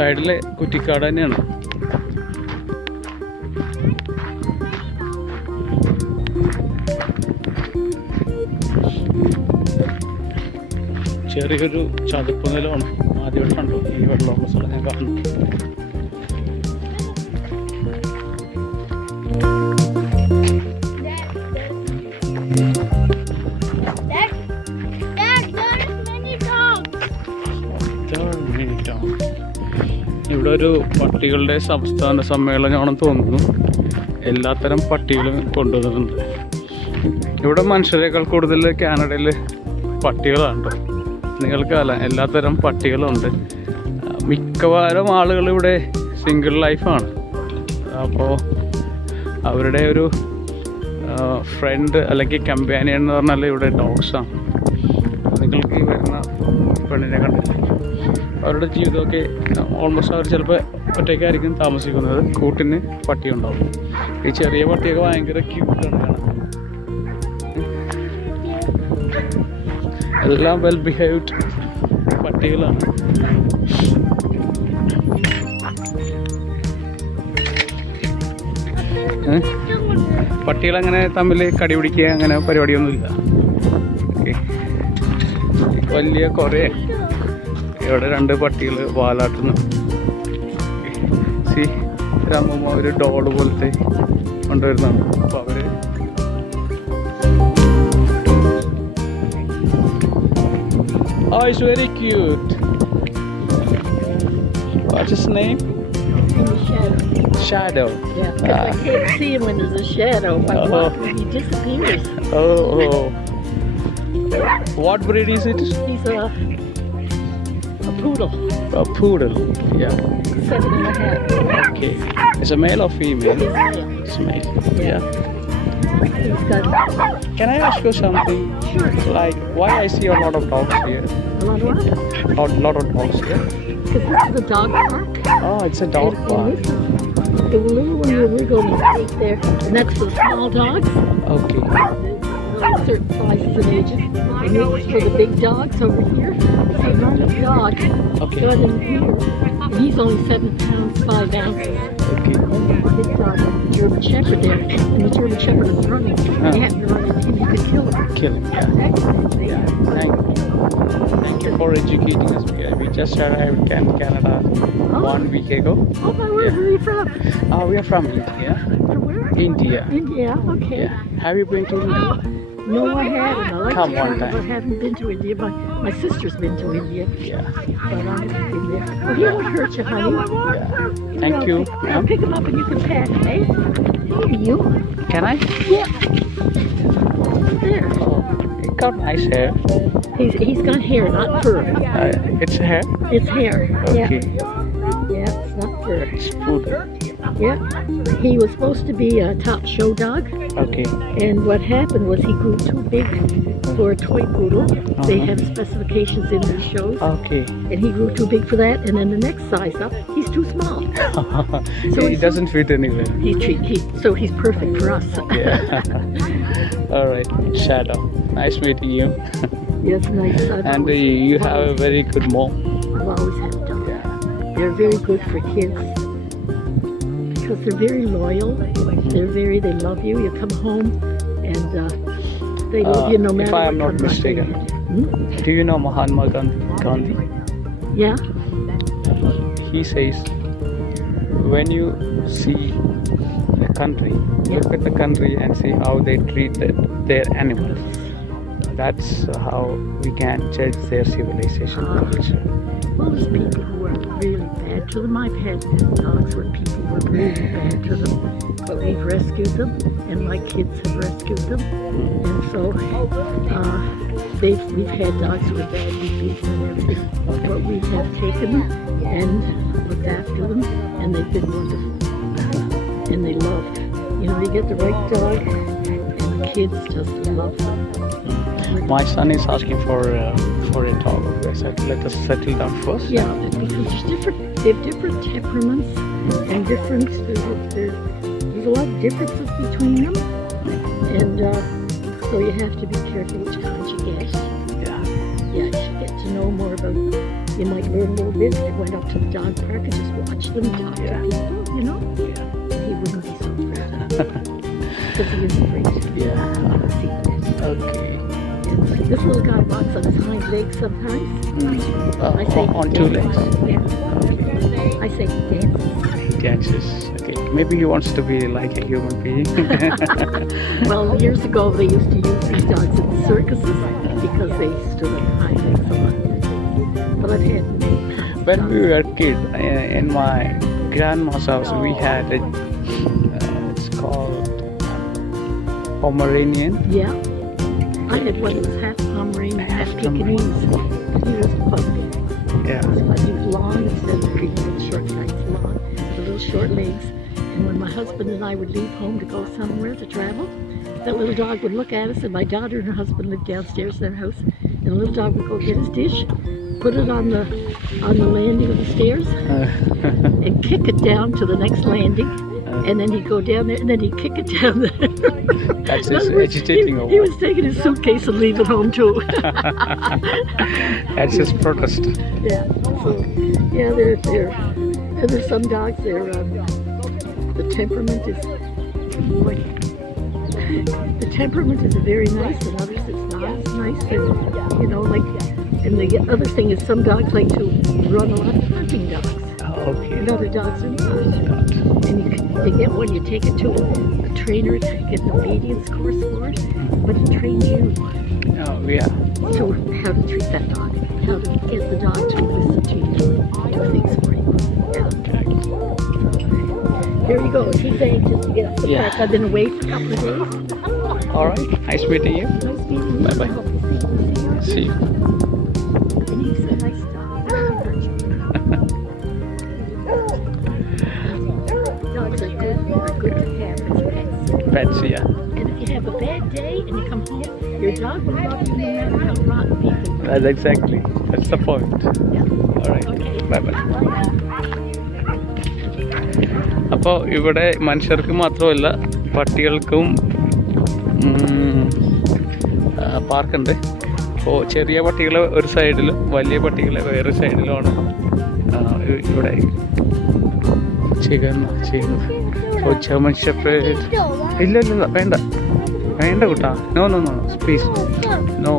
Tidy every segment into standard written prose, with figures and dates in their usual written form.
സൈഡിലെ കുറ്റിക്കാട് തന്നെയാണ്. ചെറിയൊരു ചതുപ്പ് നിലമാണ്. ആദ്യമായിട്ട് കണ്ടു ഈ വെള്ളമുള്ള സ്ഥലം ഞാൻ കാണുന്നു. ഇവിടെ ഒരു പട്ടികളുടെ സംസ്ഥാന സമ്മേളനമാണെന്ന് തോന്നുന്നു. എല്ലാത്തരം പട്ടികളും കൊണ്ടുവന്നിട്ടുണ്ട്. ഇവിടെ മനുഷ്യരെക്കാൾ കൂടുതൽ കാനഡയിൽ പട്ടികളാണ്. നിങ്ങൾക്കല്ല, എല്ലാത്തരം പട്ടികളുണ്ട്. മിക്കവാറും ആളുകൾ ഇവിടെ സിംഗിൾ ലൈഫാണ്. അപ്പോൾ അവരുടെ ഒരു ഫ്രണ്ട് അല്ലെങ്കിൽ കമ്പാനിയൻ എന്ന് പറഞ്ഞാൽ ഇവിടെ ഡോഗ്സാണ്. നിങ്ങൾക്ക് ഈ വരുന്ന പെണ്ണിനെ കണ്ടില്ല. അവരുടെ ജീവിതമൊക്കെ ഓൾമോസ്റ്റ് അവർ ചിലപ്പോൾ ഒറ്റയ്ക്കായിരിക്കും താമസിക്കുന്നത്. കൂട്ടിന് പട്ടി ഉണ്ടാവും. ഈ ചെറിയ പട്ടിയൊക്കെ ഭയങ്കര ക്യൂട്ടാണ് കാണാൻ. എല്ലാം വെൽ ബിഹേവ്ഡ് പട്ടികളാണ്. പട്ടികളങ്ങനെ തമ്മിൽ കടിപിടിക്കുക അങ്ങനെ പരിപാടിയൊന്നുമില്ല. ഓക്കെ, വലിയ കുറേ ഇവിടെ 2 പട്ടികൾ വാലാട്ടുന്നു. സി രാമമ്മ ഒരു ഡോള് പോലത്തെ കൊണ്ടുവരുന്നുണ്ട്. അപ്പോൾ അവർ Oh, it's very cute. What's his name? Shadow. Yeah, because I can't see him when there's a shadow. If I walk, he disappears. Oh. What breed is it? He's a poodle. A poodle. Yeah. 7.5. Okay. It's a male or female? It's male. It's male. Yeah. He's got Can I ask you something? Sure. Like, why I see a lot of dogs here? a lot of what? A lot of dogs here. Because this is a dog park. Oh, it's a dog park. The little one we're going to take there, and that's for the small dogs. Okay. Certain sizes and ages. And this is for the big dogs over here. So my little dog Okay. got in here, and he's only 7 pounds 5 ounces. Okay. And the big dog, the German Shepherd there, and the German Shepherd is running. You have to run into him, you could kill him. Kill him. Yeah. Yeah. Thank you for educating us. We just arrived in Canada 1 week ago. Oh my word, where are you from? We are from India. From where? India. India, okay. Yeah. Have you been to India? No, I haven't. I like Come to one travel, time. but I haven't been to India. My sister's been to India, Yeah. but I haven't been there. Well, he won't hurt you, honey. Yeah. Thank you. I'll pick him up and you can pet, eh? Here you. Can I? Yeah. There. It got nice hair. He's got hair, not fur. It's hair. It's hair. Okay. Yeah. Yeah, it's not fur. It's poodle. Yeah. He was supposed to be a top show dog, Okay. and what happened was he grew too big for a toy poodle. They have specifications in their shows, Okay. and he grew too big for that. And then the next size up, he's too small. He doesn't fit anywhere. So he's perfect for us. Yeah. All right. Shadow. Nice meeting you. Yes, nice. And you have a very good mom. I've always had dogs. Yeah. They're very good for kids because they're very loyal. They love you. You come home and they love you no matter if I am what not comes mistaken. Do you know Mahatma Gandhi? Yeah. He says, when you see a country, look at the country and see how they treat their animals. That's how we can judge their civilization culture. Well, there's people who are really bad to them. I've had dogs where people were really bad to them, but we've rescued them, and my kids have rescued them. And so we've had dogs who were badly beaten and everything, but we have taken them and looked after them, and they've been wonderful. And they love, you get the right dog, and the kids just love them. My son is asking for a dog. I said, let us settle down first. Yeah, because they have different temperaments and there's a lot of differences between them, and so you have to be careful which kind you get. Yeah. Yeah, you should get to know more about you might learn a little bit. I went up to the dog park and just watched them talk to people, you know. And he wouldn't be so afraid. Because he is afraid. Okay. And this little guy walks on his hind legs sometimes. I say On two legs. Yeah. I say he dances. Dances. Okay. Maybe he wants to be like a human being. Well, years ago they used to use these dogs in circuses because they stood on hind legs a lot. But I've had when we were kids, in my grandma's house, we had a, it's called Pomeranian. Yeah. I had one that was half Pomeranian, half Pekingese. He was puppy. Yeah. He was long instead of being little short guys, long, with the little short legs. And when my husband and I would leave home to go somewhere to travel, that little dog would look at us, and my daughter and her husband lived downstairs in their house, and the little dog would go get his dish, put it on the landing of the stairs, and kick it down to the next landing, and then he'd go down there, and then he'd kick it down there. That's his agitating over. He was taking his suitcase and leaving home too. That's his protest. Yeah. So yeah, and there's some dogs. The temperament is very nice, and others it's not as nice. And you know, like, and the other thing is some dogs like to run a lot of hunting dogs. Okay. And other dogs are not. And you get one, you take it to a trainer to get an obedience course for it, but he trains you. Oh, yeah. So how to treat that dog, how to get the dog to listen to you, do things for you. Yeah. Here you go. He's anxious to get up the park. I've been away for a couple of days. All right. Nice meeting you. Nice meeting you. Bye-bye. I hope to see you. See you. And he's a nice dog. Dogs are good to have as pets. Pets, yeah. And if you have a bad day and you come home, your dog will love you no matter how rotten people are. That's exactly. That's the point. Yeah. All right. Okay. Bye-bye. അപ്പോൾ ഇവിടെ മനുഷ്യർക്ക് മാത്രമല്ല പട്ടികൾക്കും പാർക്കുണ്ട്. അപ്പോൾ ചെറിയ പട്ടികൾ ഒരു സൈഡിലും വലിയ പട്ടികൾ വേറെ സൈഡിലുമാണ് ഇവിടെ ചെയ്യുന്നത്. അപ്പോൾ ജർമ്മൻ ഷെപ്പേർഡ് ഇല്ല വേണ്ട കുട്ടാ. No please. No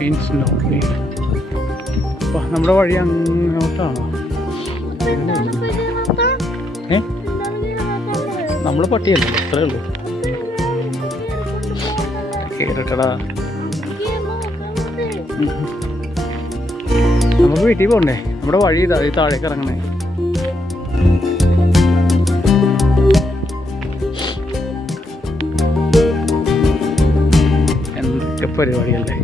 means no. അപ്പോൾ നമ്മുടെ വഴി അങ്ങോട്ടാണോ? നമ്മള് പട്ടിയല്ലേ, അത്രേ ഉള്ളൂ. കേറട്ടടാ, നമുക്ക് വീട്ടിൽ പോകണ്ടേ? നമ്മുടെ വഴി ഇതാ, ഈ താഴേക്ക് ഇറങ്ങണേ. എന്തൊക്കെ പരിപാടിയല്ലേ.